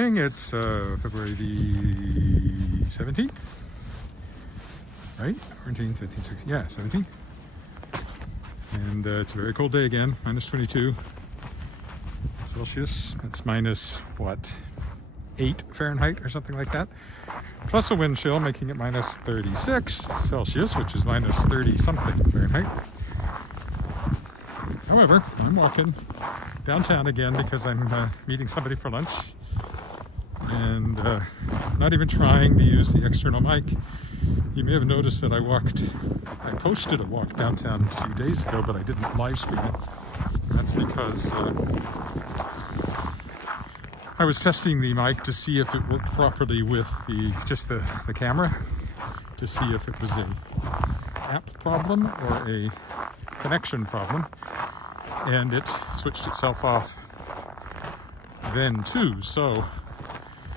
It's February the 17th, right? 14th, 15th, 16th, yeah, 17th. And it's a very cold day again, minus 22 Celsius. It's minus, what, 8 Fahrenheit or something like that. Plus a wind chill, making it minus 36 Celsius, which is minus 30 something Fahrenheit. However, I'm walking downtown again because I'm meeting somebody for lunch. And not even trying to use the external mic. You may have noticed that I posted a walk downtown a few days ago, but I didn't live stream it. That's because I was testing the mic to see if it worked properly with the camera, to see if it was a app problem or a connection problem, and it switched itself off then too. So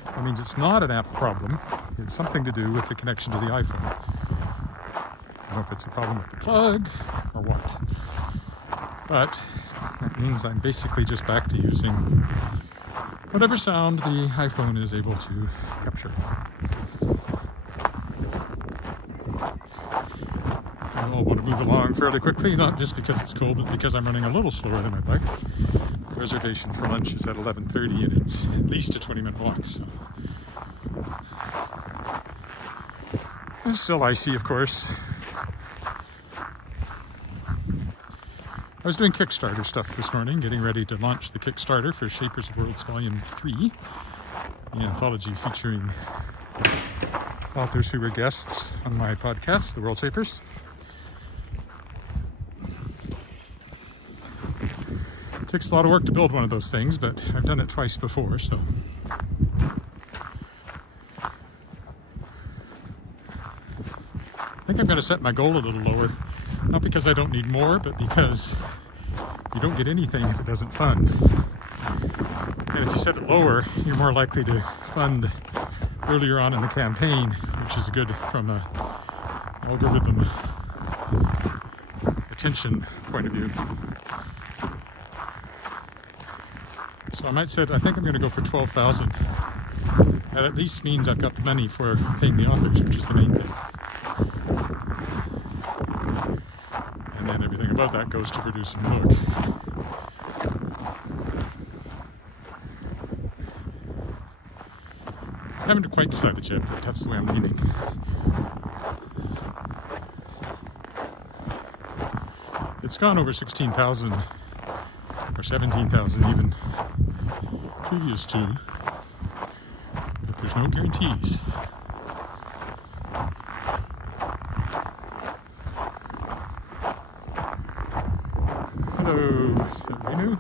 that means it's not an app problem. It's something to do with the connection to the iPhone. I don't know if it's a problem with the plug or what. But that means I'm basically just back to using whatever sound the iPhone is able to capture. I'll want to move along fairly quickly, not just because it's cold, but because I'm running a little slower than I'd like. The reservation for lunch is at 11:30, and it's at least a 20-minute walk. So it's still icy, of course. I was doing Kickstarter stuff this morning, getting ready to launch the Kickstarter for Shapers of Worlds Volume 3, the anthology featuring authors who were guests on my podcast, The World Shapers. It takes a lot of work to build one of those things, but I've done it twice before, so. I think I'm going to set my goal a little lower, not because I don't need more, but because you don't get anything if it doesn't fund. And if you set it lower, you're more likely to fund earlier on in the campaign, which is good from an algorithm attention point of view. So I think I'm going to go for 12,000. That at least means I've got the money for paying the authors, which is the main thing. And then everything above that goes to producing the book. I haven't quite decided yet, but that's the way I'm leaning. It's gone over 16,000 or 17,000 even previous to, but there's no guarantees. Hello, is that Regina?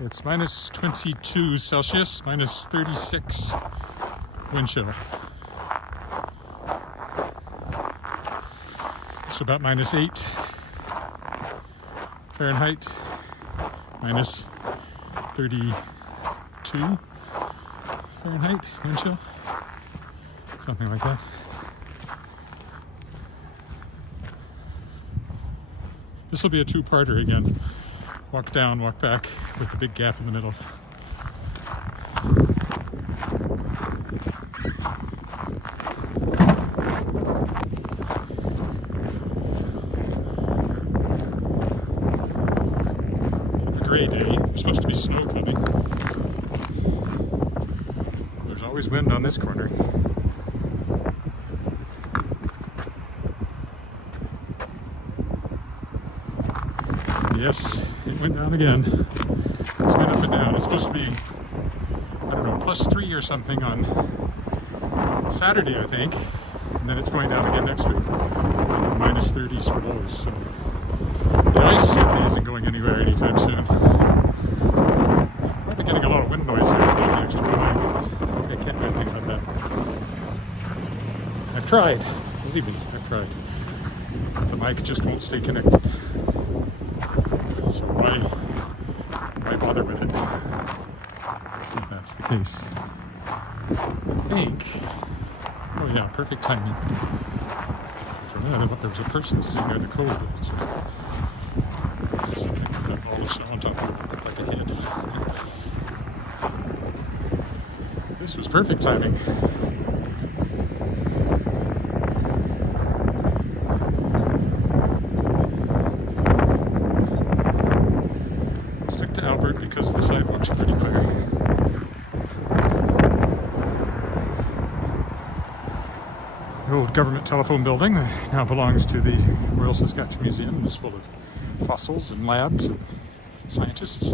It's minus 22 Celsius, minus 36 wind chill. So about minus 8 Fahrenheit, minus 32 Fahrenheit wind chill, something like that. This will be a two-parter again. Walk down, walk back with the big gap in the middle. A gray day. There's supposed to be snow coming. There's always wind on this corner. Yes, it went down again. It's been up and down. It's supposed to be, I don't know, plus 3 or something on Saturday, I think. And then it's going down again next week. Minus 30s for lows. So the ice certainly isn't going anywhere anytime soon. Might be getting a lot of wind noise there. The extra mic. I can't do anything about that. I've tried. Believe me, I've tried. The mic just won't stay connected. So why bother with it if that's the case? I think, oh yeah, perfect timing. So Yeah, there was a person sitting there, the code, but it's something with a ball of snow on top of it. Looked like a kid. This was perfect timing. Stick to Albert because the sidewalks are pretty clear. The old government telephone building now belongs to the Royal Saskatchewan Museum. It's full of fossils and labs and scientists.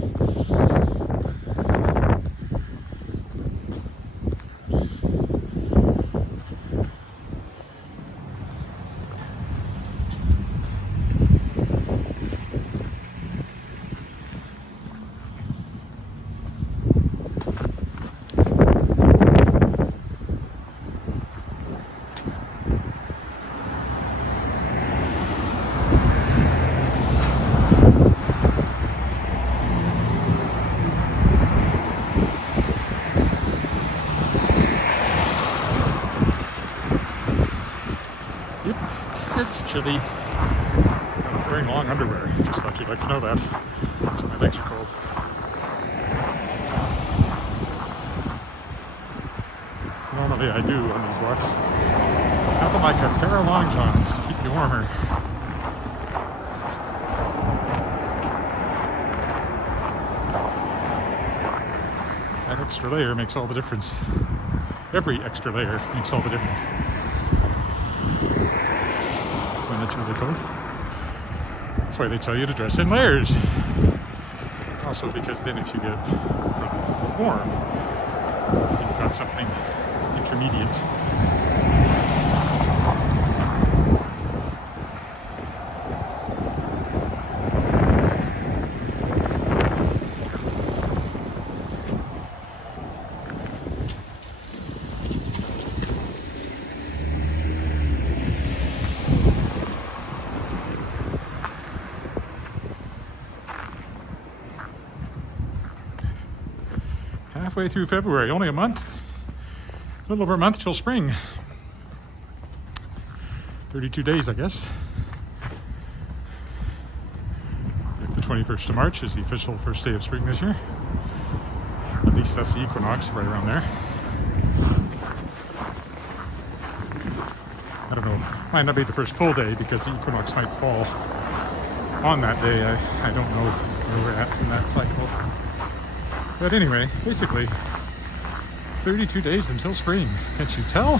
It's chilly. I'm wearing long underwear. Just thought you'd like to know that. So my legs are cold. Normally I do on these walks. Nothing like a pair of long johns to keep you warmer. That extra layer makes all the difference. Every extra layer makes all the difference. When it's really cold. That's why they tell you to dress in layers. Also because then if you get warm, you've got something intermediate. Halfway through February, only a month, a little over a month till spring. 32 days, I guess. If the 21st of March is the official first day of spring this year. At least that's the equinox right around there. I don't know, might not be the first full day because the equinox might fall on that day. I don't know where we're at in that cycle. But anyway, basically, 32 days until spring. Can't you tell?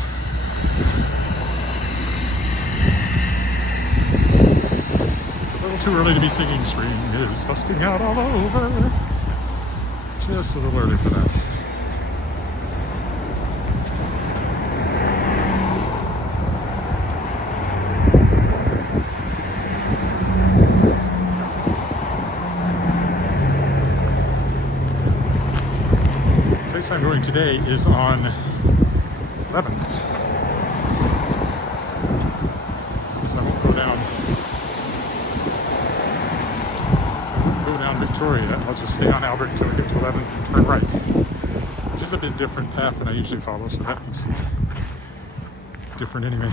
It's a little too early to be singing Spring is busting out all over. Just a little early for that. The place I'm going today is on 11th. So I won't go down Victoria. I'll just stay on Albert until I get to 11th and turn right. Which is a bit different path than I usually follow, so that makes it different anyway.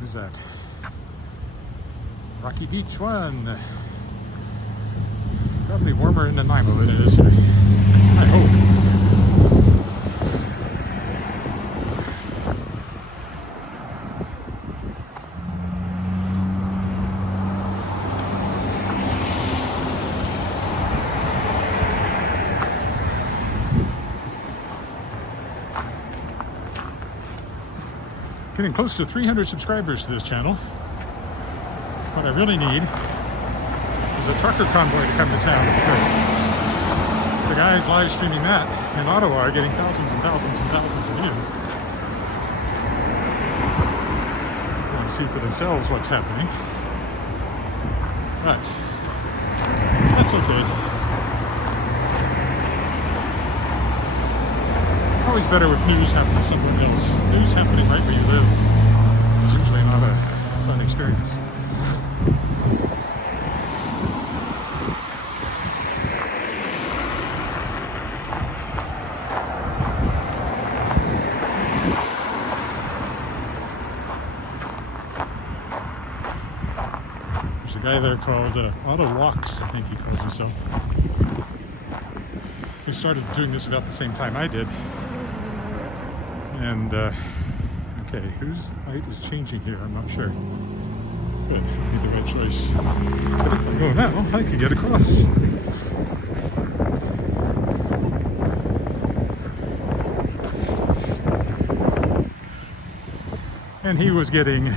Who's that? Rocky Beach 1. Probably warmer in Nanaimo than it is here. I hope. Getting close to 300 subscribers to this channel. What I really need is a trucker convoy to come to town because the guys live streaming that in Ottawa are getting thousands and thousands and thousands of views. see for themselves what's happening. But that's okay. It's always better if news happens somewhere else. News happening right where you live is usually not a fun experience. There's a guy there called Otto Walks, I think he calls himself. We started doing this about the same time I did. And, okay, whose light is changing here? I'm not sure. Good, made the right choice. But if I go now, I could get across. And he was getting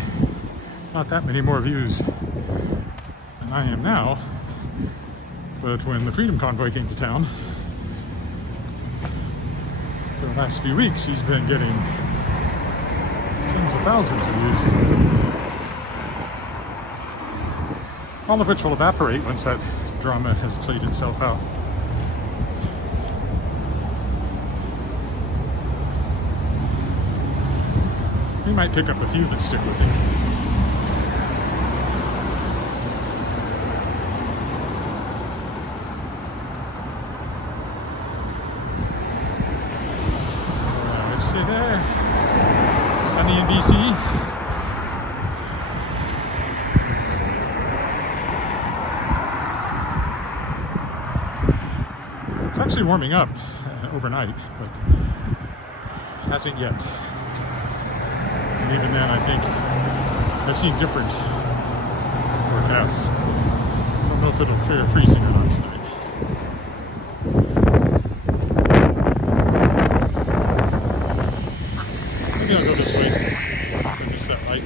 not that many more views than I am now. But when the Freedom Convoy came to town, for the last few weeks, he's been getting tens of thousands of views. All of which will evaporate once that drama has played itself out. We might pick up a few that stick with him. There, sunny in BC. It's actually warming up overnight, but hasn't yet. And even then, I think I've seen different forecasts. I don't know if it'll clear freezing or not tonight. Maybe I'll go this way once I miss that light.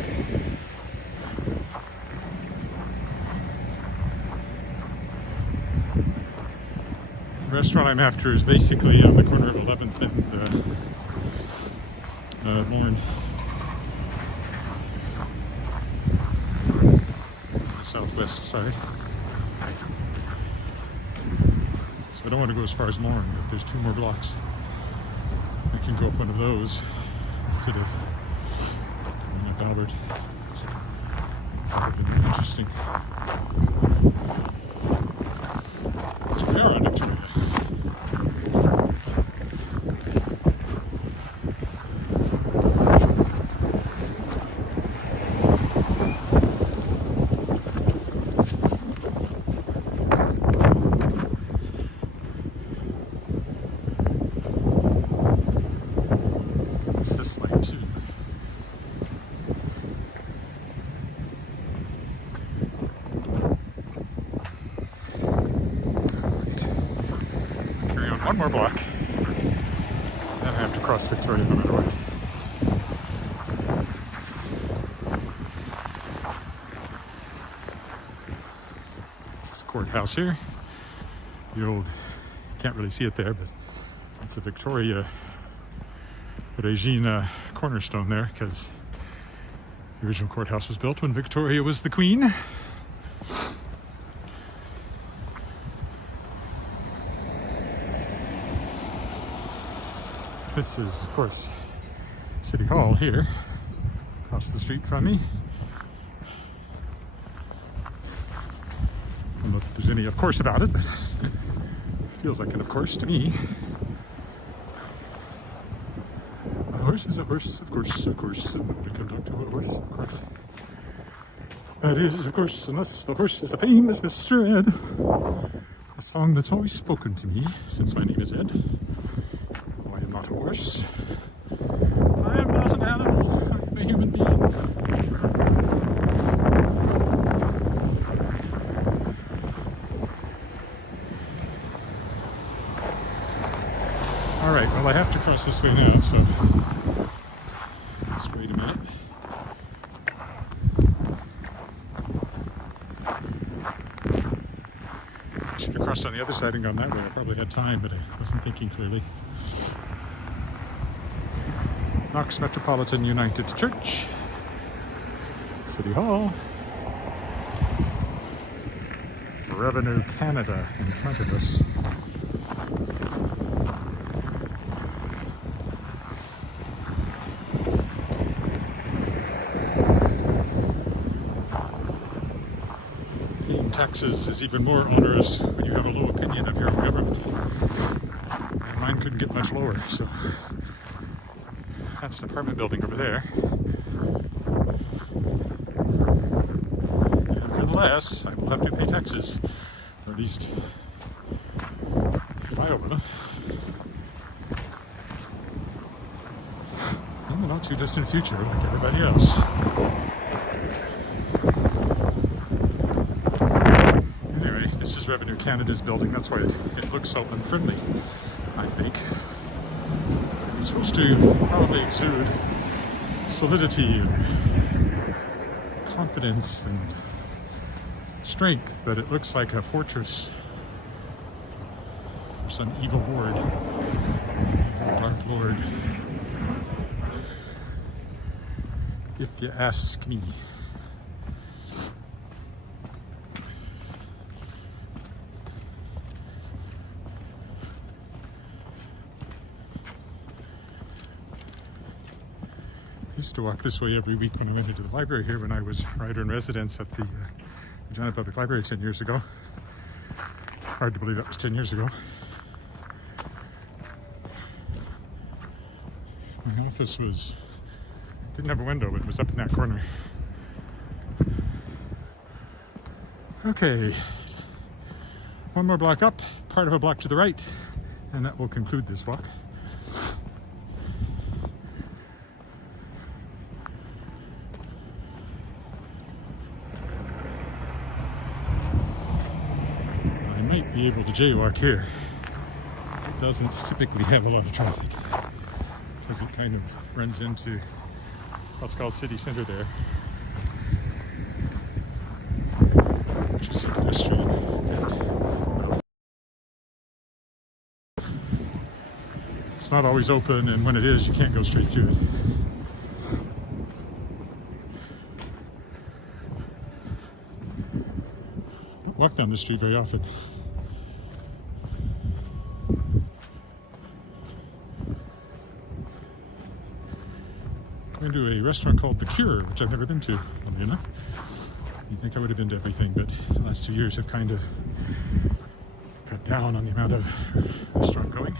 The restaurant I'm after is basically on the corner of 11th and Lorne. On the southwest side. So I don't want to go as far as Lorne, but there's 2 more blocks. I can go up one of those instead of going up Albert. That would have been interesting. So we are on Victoria. It's this light too. Carry on one more block. Then I have to cross Victoria no matter what. This is courthouse here. The old, can't really see it there, but it's a Victoria Regina cornerstone there, because the original courthouse was built when Victoria was the queen. This is, of course, City Hall here, across the street from me. I don't know if there's any of course about it, but it feels like an of course to me. A horse is a horse, of course, of course. And we come talk to a horse, of course. That is, of course, unless the horse is the famous Mr. Ed. A song that's always spoken to me since my name is Ed. Though I am not a horse. I am not an animal. I am a human being. Alright, well I have to cross this way now, so just wait a minute. I should have crossed on the other side and gone that way. I probably had time, but I wasn't thinking clearly. Knox Metropolitan United Church. City Hall. Revenue Canada in front of us. Paying taxes is even more onerous when you have a low opinion of your own government. And mine couldn't get much lower, so that's an apartment building over there. Nevertheless, I will have to pay taxes, or at least file them. In the not too distant future, like everybody else. Anyway, this is Revenue Canada's building. That's why it looks so unfriendly, I think. It's supposed to probably exude solidity and confidence and strength, but it looks like a fortress for some evil lord, evil dark lord, if you ask me. I used to walk this way every week when I went into the library here when I was writer in residence at the Regina Public Library 10 years ago. Hard to believe that was 10 years ago. My office didn't have a window, but it was up in that corner. Okay, one more block up, part of a block to the right, and that will conclude this walk. Might be able to jaywalk here. It doesn't typically have a lot of traffic because it kind of runs into what's called city center there, which is a pedestrian bit. It's not always open, and when it is, you can't go straight through it. I don't walk down this street very often. Going to a restaurant called The Cure, which I've never been to, oddly enough. You'd think I would have been to everything, but the last 2 years have kind of cut down on the amount of restaurant going.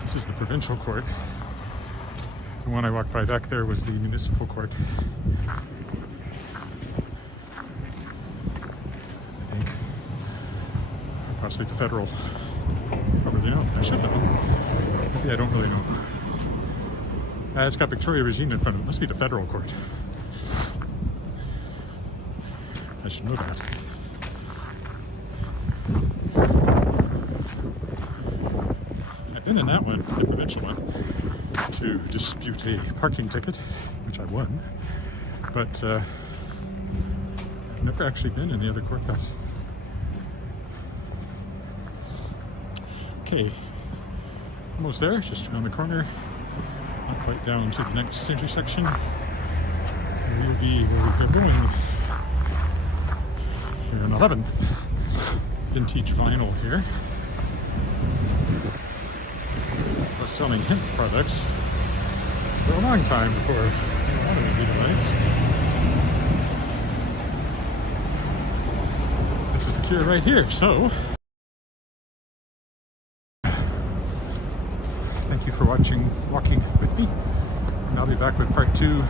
This is the provincial court. The one I walked by back there was the municipal court. Possibly the federal. Probably know. I should know. Maybe I don't really know. It's got Victoria Regina in front of it. Must be the federal court. I should know that. I've been in that one, the provincial one, to dispute a parking ticket, which I won. But I've never actually been in the other courthouse. Okay, almost there, just around the corner, not quite down to the next intersection. We'll be where we're going here on 11th. Vintage vinyl here. I was selling hemp products for a long time before marijuana was legalized. This is the Cure right here, so thank you for walking with me, and I'll be back with part 2